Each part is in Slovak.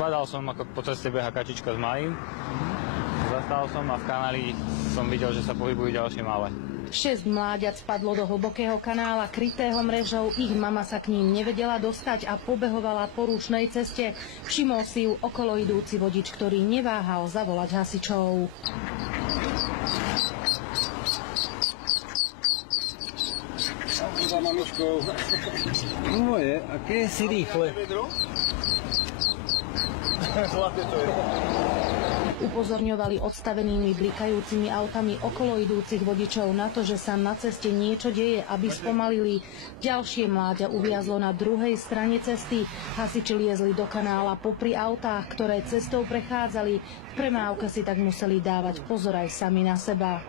Badal som, ako po ceste beha kačička s malým. Zastal som a v kanáli som videl, že sa pohybujú ďalšie malé. 6 mláďat spadlo do hlbokého kanála krytého mrežou. Ich mama sa k ním nevedela dostať a pobehovala po rušnej ceste. Všimol si ju okolo idúci vodič, ktorý neváhal zavolať hasičov. Moje, aké si rýchle. Upozorňovali odstavenými blikajúcimi autami okolo idúcich vodičov na to, že sa na ceste niečo deje, aby spomalili. Ďalšie mláďa uviazlo na druhej strane cesty. Hasiči liezli do kanála popri autách, ktoré cestou prechádzali. V premávke si tak museli dávať pozor aj sami na seba.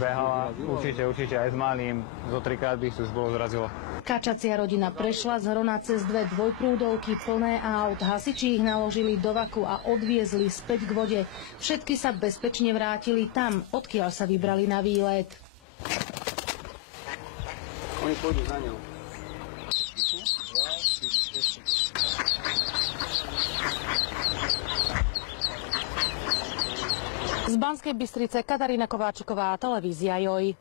Behala určite aj s malým, zo 3-krát by ich už bolo zrazilo. Kačacia rodina prešla z Hrona cez 2 dvojprúdovky plné aut. Hasiči ich naložili do vaku a odviezli späť k vode. Všetky sa bezpečne vrátili tam, odkiaľ sa vybrali na výlet. Oni pôjdu za ňou. Z Banskej Bystrice Katarína Kováčiková, televízia JOJ.